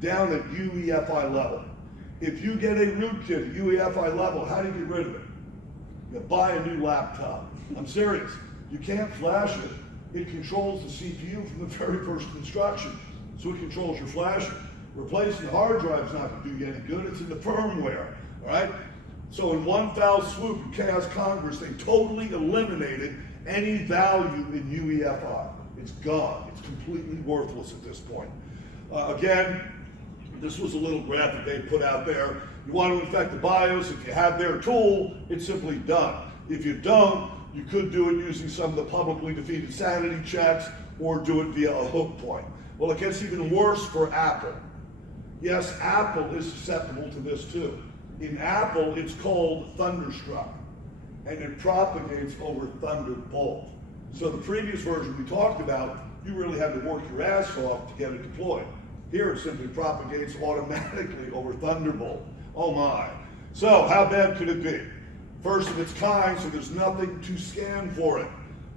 down at UEFI level. If you get a rootkit at UEFI level, how do you get rid of it? You buy a new laptop. I'm serious. You can't flash it. It controls the CPU from the very first instruction. So it controls your flashing. Replacing the hard drive is not going to do you any good. It's in the firmware. All right? So in one foul swoop in Chaos Congress, they totally eliminated any value in UEFI. It's gone. It's completely worthless at this point. Again, this was a little graphic they put out there. You want to infect the BIOS. If you have their tool, it's simply done. If you don't, you could do it using some of the publicly defeated sanity checks or do it via a hook point. Well, it gets even worse for Apple. Yes, Apple is susceptible to this too. In Apple, it's called Thunderstruck, and it propagates over Thunderbolt. So the previous version we talked about, you really had to work your ass off to get it deployed. Here it simply propagates automatically over Thunderbolt. Oh my. So how bad could it be? First of its kind, so there's nothing to scan for it.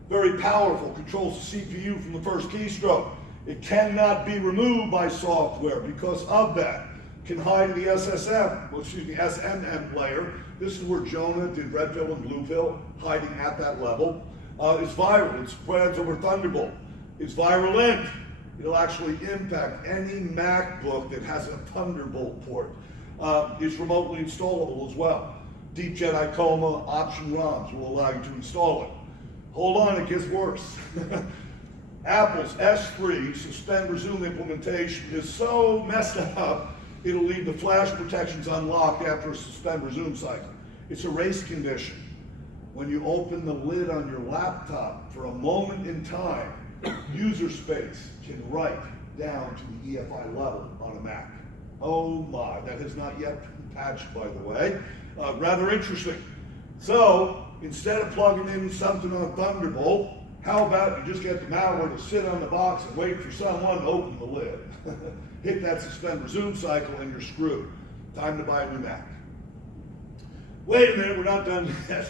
Very powerful, controls the CPU from the first keystroke. It cannot be removed by software because of that. Can hide in the SMM layer. This is where Jonah did red pill and blue pill, hiding at that level. It's viral, it spreads over Thunderbolt. It's virulent. It'll actually impact any MacBook that has a Thunderbolt port. It's remotely installable as well. Deep Jedi Coma option ROMs will allow you to install it. Hold on, it gets worse. Apple's S3 suspend resume implementation is so messed up, it'll leave the flash protections unlocked after a suspend resume cycle. It's a race condition. When you open the lid on your laptop for a moment in time, user space can write down to the EFI level on a Mac. Oh my, that has not yet been patched, by the way. Rather interesting. So, instead of plugging in something on Thunderbolt, how about you just get the malware to sit on the box and wait for someone to open the lid? Hit that suspend resume cycle and you're screwed. Time to buy a new Mac. Wait a minute, we're not done yet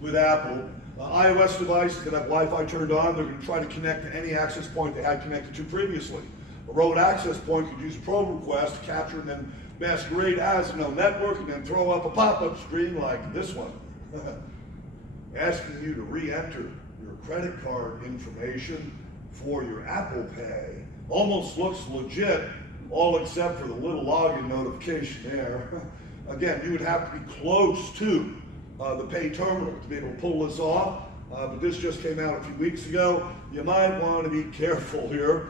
with Apple. iOS devices that have Wi-Fi turned on, they're going to try to connect to any access point they had connected to previously. A road access point could use a probe request to capture and then masquerade as no network and then throw up a pop-up screen like this one. Asking you to re-enter your credit card information for your Apple Pay. Almost looks legit, all except for the little login notification there. Again, you would have to be close to the pay terminal to be able to pull this off, but this just came out a few weeks ago. You might want to be careful here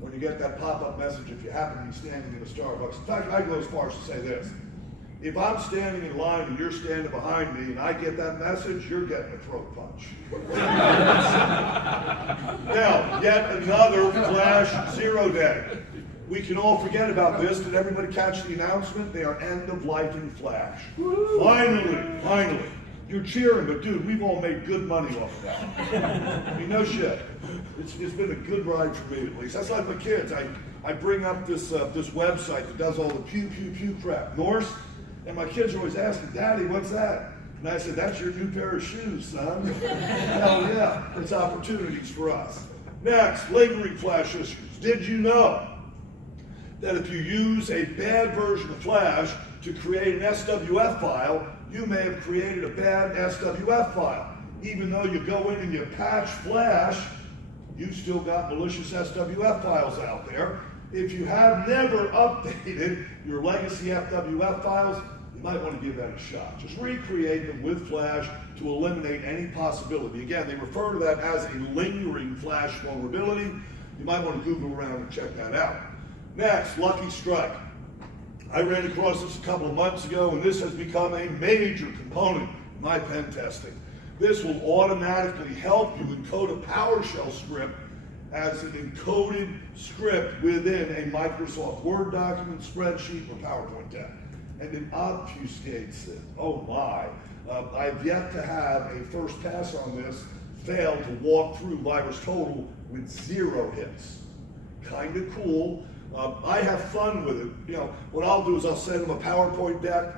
when you get that pop-up message if you happen to be standing in a Starbucks. In fact, I go as far as to say this. If I'm standing in line and you're standing behind me and I get that message, you're getting a throat punch. Now, yet another Flash 0 day. We can all forget about this. Did everybody catch the announcement? They are end-of-lifing Flash. Finally. You're cheering, but dude, we've all made good money off of that. I mean, no shit. It's been a good ride for me, at least. That's like my kids. I bring up this website that does all the pew crap, Norse, and my kids are always asking, Daddy, what's that? And I said, that's your new pair of shoes, son. Hell yeah, it's opportunities for us. Next, lingering Flash issues. Did you know that if you use a bad version of Flash to create an SWF file, you may have created a bad SWF file. Even though you go in and you patch Flash, you've still got malicious SWF files out there. If you have never updated your legacy FWF files, you might want to give that a shot. Just recreate them with Flash to eliminate any possibility. Again, they refer to that as a lingering Flash vulnerability. You might want to Google around and check that out. Next, Lucky Strike. I ran across this a couple of months ago, and this has become a major component in my pen testing. This will automatically help you encode a PowerShell script as an encoded script within a Microsoft Word document, spreadsheet, or PowerPoint deck. And it obfuscates it. Oh my. I've yet to have a first pass on this fail to walk through virus total with 0 hits. Kind of cool. I have fun with it. You know, what I'll do is I'll send them a PowerPoint deck.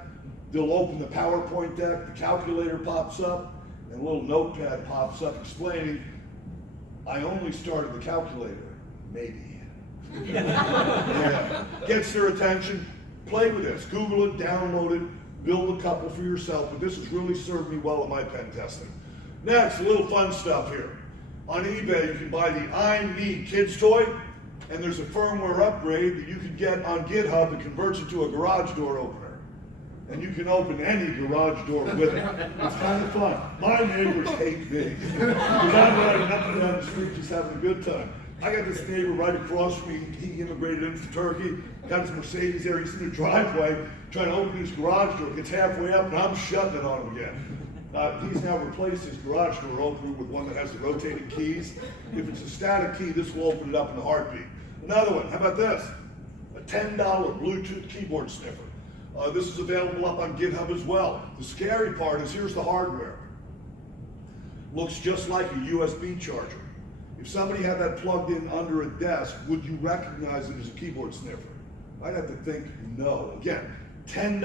They'll open the PowerPoint deck, the calculator pops up, and a little notepad pops up explaining, I only started the calculator, maybe. Yeah. Gets their attention. Play with this. Google it, download it, build a couple for yourself, but this has really served me well in my pen testing. Next, a little fun stuff here. On eBay, you can buy the I Me kids toy, and there's a firmware upgrade that you can get on GitHub that converts it to a garage door opener. And you can open any garage door with it. It's kind of fun. My neighbors hate me. Because I'm riding up and down the street just having a good time. I got this neighbor right across from me. He immigrated into Turkey, got his Mercedes there. He's in the driveway trying to open his garage door. Gets halfway up and I'm shutting it on him again. He's now replaced his garage door opener with one that has the rotating keys. If it's a static key, this will open it up in a heartbeat. Another one, how about this? A $10 Bluetooth keyboard sniffer. This is available up on GitHub as well. The scary part is here's the hardware. Looks just like a USB charger. If somebody had that plugged in under a desk, would you recognize it as a keyboard sniffer? I'd have to think no. Again, $10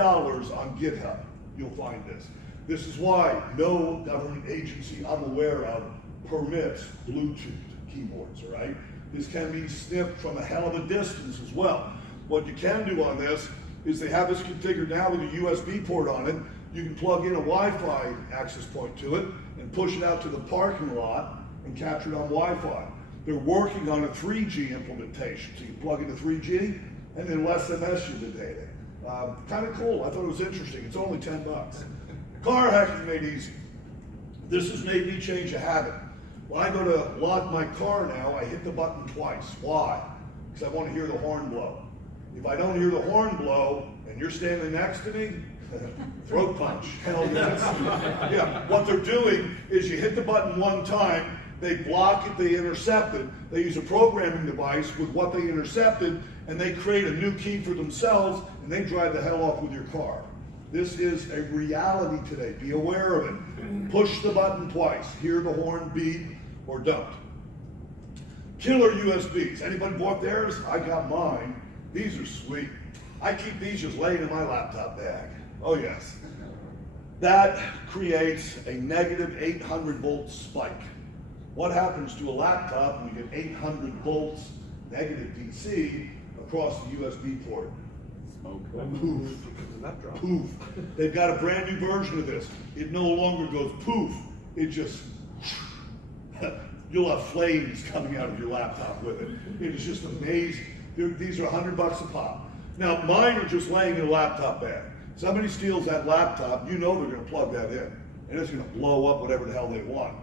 on GitHub, you'll find this. This is why no government agency I'm aware of permits Bluetooth keyboards, all right? This can be sniffed from a hell of a distance as well. What you can do on this is they have this configured now with a USB port on it. You can plug in a Wi-Fi access point to it and push it out to the parking lot and capture it on Wi-Fi. They're working on a 3G implementation, so you can plug into 3G and then it'll SMS you the data. Kind of cool. I thought it was interesting. It's only $10. Car hacking made easy. This has made me change a habit. When I go to lock my car now, I hit the button twice. Why? Because I want to hear the horn blow. If I don't hear the horn blow and you're standing next to me, throat punch. Hell yes. Yeah. What they're doing is you hit the button one time, they block it, they intercept it. They use a programming device with what they intercepted, and they create a new key for themselves, and they drive the hell off with your car. This is a reality today. Be aware of it. Push the button twice. Hear the horn beep or don't. Killer USBs. Anybody bought theirs? I got mine. These are sweet. I keep these just laying in my laptop bag. Oh yes. That creates a negative 800 volt spike. What happens to a laptop when you get 800 volts negative DC across the USB port? Poof. Poof. They've got a brand new version of this. It no longer goes poof. It just, you'll have flames coming out of your laptop with it. It is just amazing. These are $100 a pop. Now, mine are just laying in a laptop bag. Somebody steals that laptop, you know they're going to plug that in. And it's going to blow up whatever the hell they want.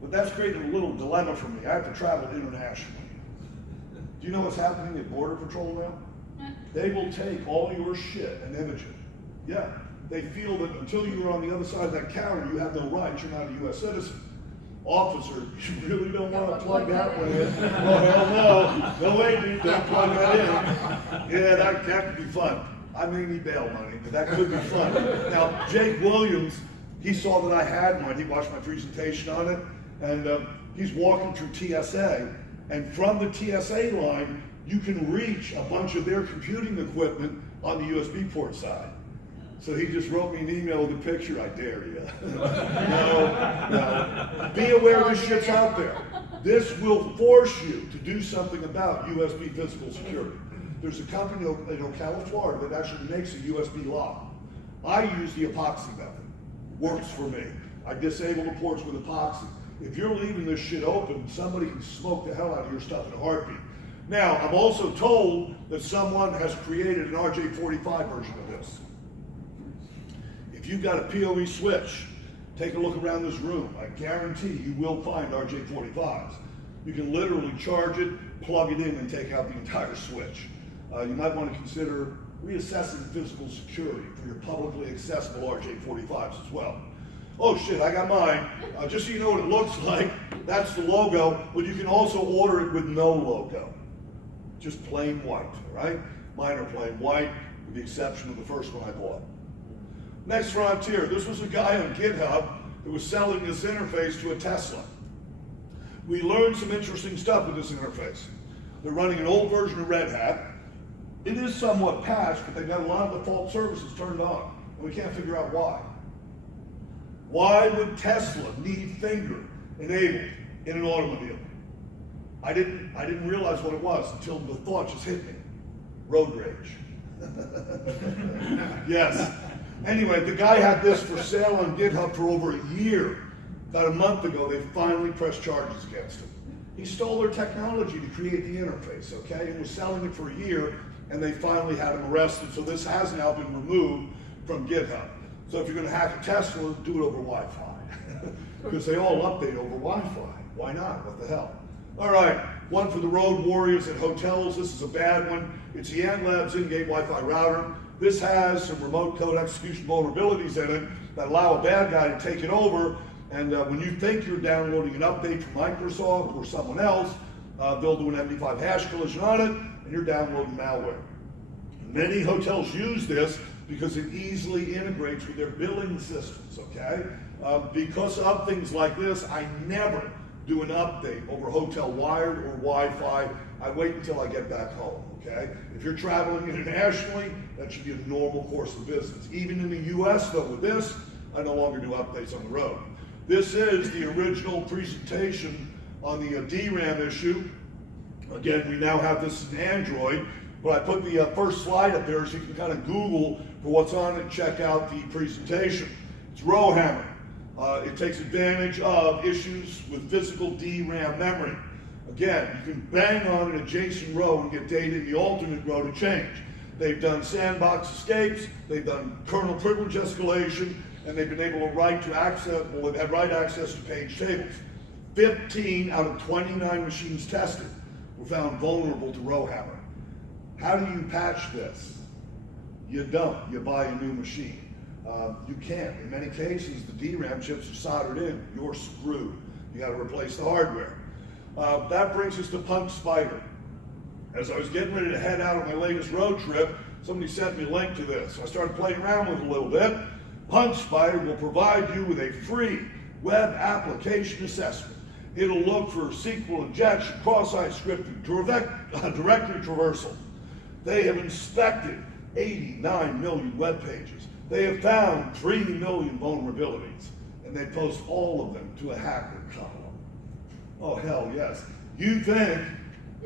But that's created a little dilemma for me. I have to travel internationally. Do you know what's happening at Border Patrol now? They will take all your shit and image it. Yeah. They feel that until you're on the other side of that counter, you have no rights. You're not a U.S. citizen. Officer, you really don't want to plug that one in. Oh, hell no. No way, dude. Don't plug that in. Yeah, that could be fun. I may need bail money, but that could be fun. Now, Jake Williams, he saw that I had one. He watched my presentation on it, and he's walking through TSA, and from the TSA line, you can reach a bunch of their computing equipment on the USB port side. So he just wrote me an email with a picture. I dare you. No. Be aware this shit's out there. This will force you to do something about USB physical security. There's a company in Ocala, Florida that actually makes a USB lock. I use the epoxy method. Works for me. I disable the ports with epoxy. If you're leaving this shit open, somebody can smoke the hell out of your stuff in a heartbeat. Now, I'm also told that someone has created an RJ45 version of this. If you've got a PoE switch, take a look around this room. I guarantee you will find RJ45s. You can literally charge it, plug it in, and take out the entire switch. You might want to consider reassessing physical security for your publicly accessible RJ45s as well. Oh shit, I got mine. Just so you know what it looks like, that's the logo, but you can also order it with no logo. Just plain white, all right? Mine are plain white, with the exception of the first one I bought. Next frontier, this was a guy on GitHub that was selling this interface to a Tesla. We learned some interesting stuff with this interface. They're running an old version of Red Hat. It is somewhat patched, but they've got a lot of default services turned on, and we can't figure out why. Why would Tesla need finger enabled in an automobile? I didn't realize what it was until the thought just hit me. Road rage. Yes. Anyway, the guy had this for sale on GitHub for over a year. About a month ago, they finally pressed charges against him. He stole their technology to create the interface, okay, and was selling it for a year, and they finally had him arrested. So this has now been removed from GitHub. So if you're going to hack a Tesla, do it over Wi-Fi. Because they all update over Wi-Fi. Why not? What the hell? All right, one for the road warriors at hotels. This is a bad one. It's the AntLabs in-gate Wi-Fi router. This has some remote code execution vulnerabilities in it that allow a bad guy to take it over. And when you think you're downloading an update from Microsoft or someone else, they'll do an MD5 hash collision on it, and you're downloading malware. Many hotels use this because it easily integrates with their billing systems, okay? Because of things like this, I never do an update over hotel wired or Wi-Fi. I wait until I get back home, okay? If you're traveling internationally, that should be a normal course of business. Even in the US, though, with this, I no longer do updates on the road. This is the original presentation on the DRAM issue. Again, we now have this in Android, but I put the first slide up there so you can kind of Google for what's on it and check out the presentation. It's Rowhammer. It takes advantage of issues with physical DRAM memory. Again, you can bang on an adjacent row and get data in the alternate row to change. They've done sandbox escapes, they've done kernel privilege escalation, and they've been able to write access to page tables. 15 out of 29 machines tested were found vulnerable to Rowhammer. How do you patch this? You don't. You buy a new machine. You can't. In many cases, the DRAM chips are soldered in. You're screwed. You got to replace the hardware. That brings us to Punk Spider. As I was getting ready to head out on my latest road trip, somebody sent me a link to this. I started playing around with it a little bit. Punk Spider will provide you with a free web application assessment. It'll look for SQL injection, cross-site scripting, directory traversal. They have inspected 89 million web pages. They have found 3 million vulnerabilities, and they post all of them to a hacker column. Oh, hell yes. You think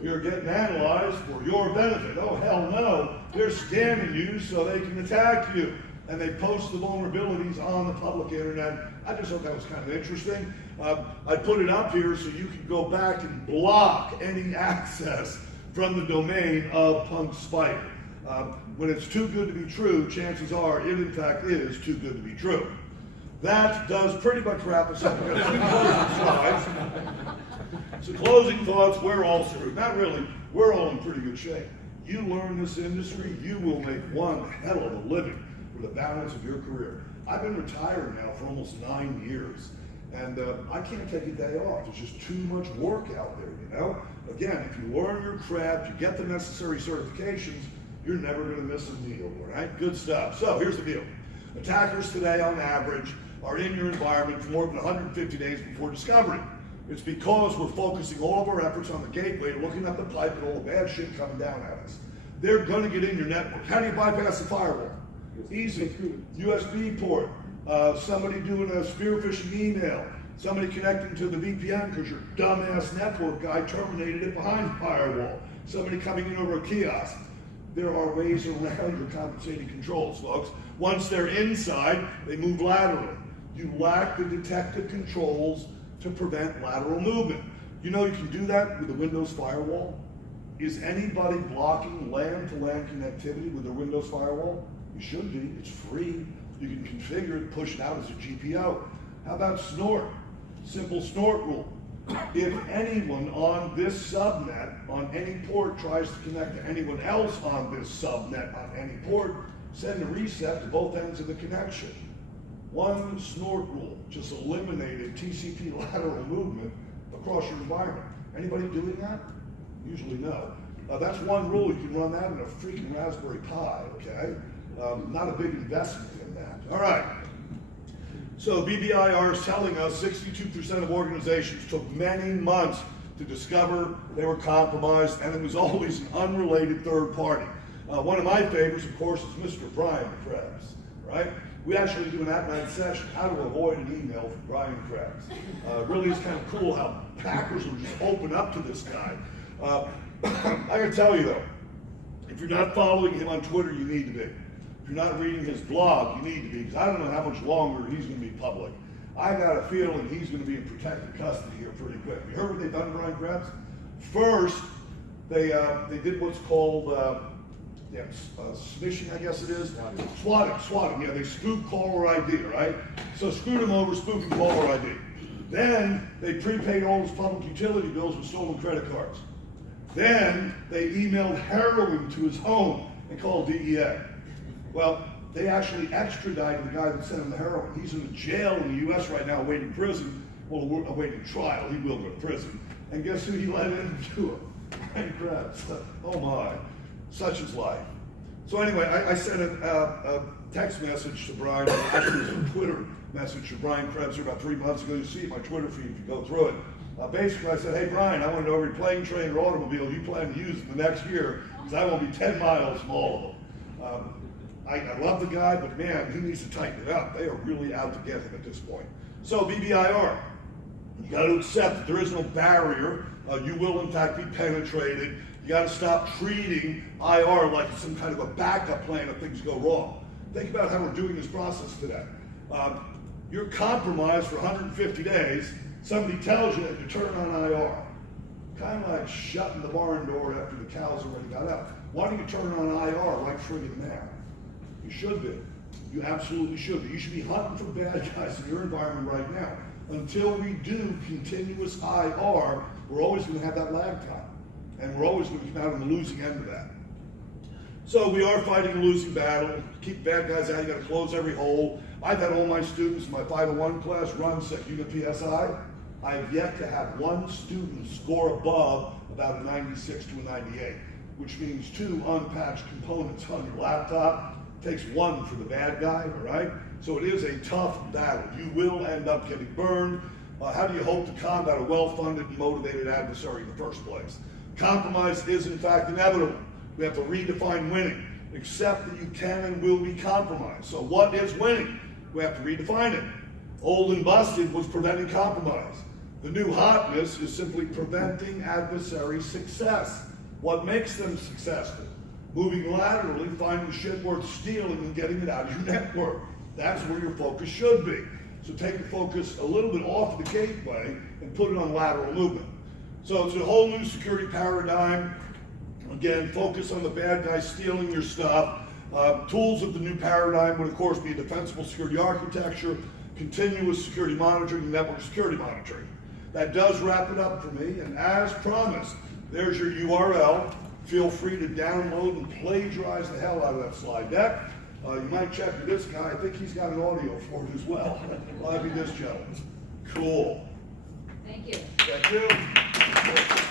you're getting analyzed for your benefit. Oh, hell no. They're scamming you so they can attack you. And they post the vulnerabilities on the public internet. I just thought that was kind of interesting. I put it up here so you can go back and block any access from the domain of Punk Spider. When it's too good to be true, chances are it in fact is too good to be true. That does pretty much wrap us up. We've got 2 closing slides. So closing thoughts, we're all screwed. Not really, we're all in pretty good shape. You learn this industry, you will make one hell of a living for the balance of your career. I've been retired now for almost 9 years, and I can't take a day off. There's just too much work out there, you know? Again, if you learn your craft, you get the necessary certifications, you're never gonna miss a deal, all right? Good stuff. So here's the deal. Attackers today, on average, are in your environment for more than 150 days before discovery. It's because we're focusing all of our efforts on the gateway, looking up the pipe and all the bad shit coming down at us. They're gonna get in your network. How do you bypass the firewall? Easy. USB port, somebody doing a spear phishing email, somebody connecting to the VPN because your dumbass network guy terminated it behind the firewall, somebody coming in over a kiosk. There are ways around your compensating controls, folks. Once they're inside, they move laterally. You lack the detective controls to prevent lateral movement. You know you can do that with a Windows firewall? Is anybody blocking LAN-to-LAN connectivity with their Windows firewall? You should be. It's free. You can configure it, push it out as a GPO. How about snort? Simple snort rule. If anyone on this subnet, on any port, tries to connect to anyone else on this subnet on any port, send a reset to both ends of the connection. One snort rule just eliminated TCP lateral movement across your environment. Anybody doing that? Usually no. That's one rule. You can run that in a freaking Raspberry Pi, okay? Not a big investment in that. All right. So BBIR is telling us 62% of organizations took many months to discover they were compromised, and it was always an unrelated third party. One of my favorites, of course, is Mr. Brian Krebs, right? We actually do an at-night session, how to avoid an email from Brian Krebs. Really is kind of cool how hackers will just open up to this guy. I gotta tell you though, if you're not following him on Twitter, you need to be. If you're not reading his blog, you need to be, because I don't know how much longer he's going to be public. I got a feeling he's going to be in protected custody here pretty quick. You heard what they've done to Brian Krebs? First, they did what's called smishing, I guess it is. Swatting, yeah, they spoofed caller ID, right? So screwed him over, spoofing caller ID. Then they prepaid all his public utility bills with stolen credit cards. Then they emailed heroin to his home and called DEA. Well, they actually extradited the guy that sent him the heroin. He's in the jail in the U.S. right now awaiting prison. Well, awaiting trial. He will go to prison. And guess who he let into it? Brian Krebs. Oh my. Such is life. So anyway, I sent a text message to Brian, actually it was a Twitter message to Brian Krebs about 3 months ago. You see my Twitter feed if you go through it. Basically, I said, hey Brian, I want to know every plane, train, or automobile you plan to use in the next year, because I won't be 10 miles from all of them. I love the guy, but man, he needs to tighten it up. They are really out to get him at this point. So BBIR, you got to accept that there is no barrier. You will in fact be penetrated. You got to stop treating IR like it's some kind of a backup plan if things go wrong. Think about how we're doing this process today. You're compromised for 150 days. Somebody tells you that you turn on IR. Kind of like shutting the barn door after the cows already got out. Why don't you turn on IR right friggin' now? You should be. You absolutely should be. You should be hunting for bad guys in your environment right now. Until we do continuous IR, we're always going to have that lag time. And we're always going to come out on the losing end of that. So we are fighting a losing battle. To keep bad guys out, you got to close every hole. I've had all my students in my 501 class run unit PSI. I've yet to have one student score above about a 96 to a 98, which means 2 unpatched components on your laptop. Takes 1 for the bad guy, all right? So it is a tough battle. You will end up getting burned. How do you hope to combat a well-funded and motivated adversary in the first place? Compromise is in fact inevitable. We have to redefine winning. Accept that you can and will be compromised. So what is winning? We have to redefine it. Old and busted was preventing compromise. The new hotness is simply preventing adversary success. What makes them successful? Moving laterally, finding shit worth stealing and getting it out of your network. That's where your focus should be. So take your focus a little bit off the gateway and put it on lateral movement. So it's a whole new security paradigm. Again, focus on the bad guys stealing your stuff. Tools of the new paradigm would of course be a defensible security architecture, continuous security monitoring, and network security monitoring. That does wrap it up for me, and as promised, there's your URL. Feel free to download and plagiarize the hell out of that slide deck. You might check with this guy. I think he's got an audio for it as well. I'll be this gentleman. Cool. Thank you. Thank you.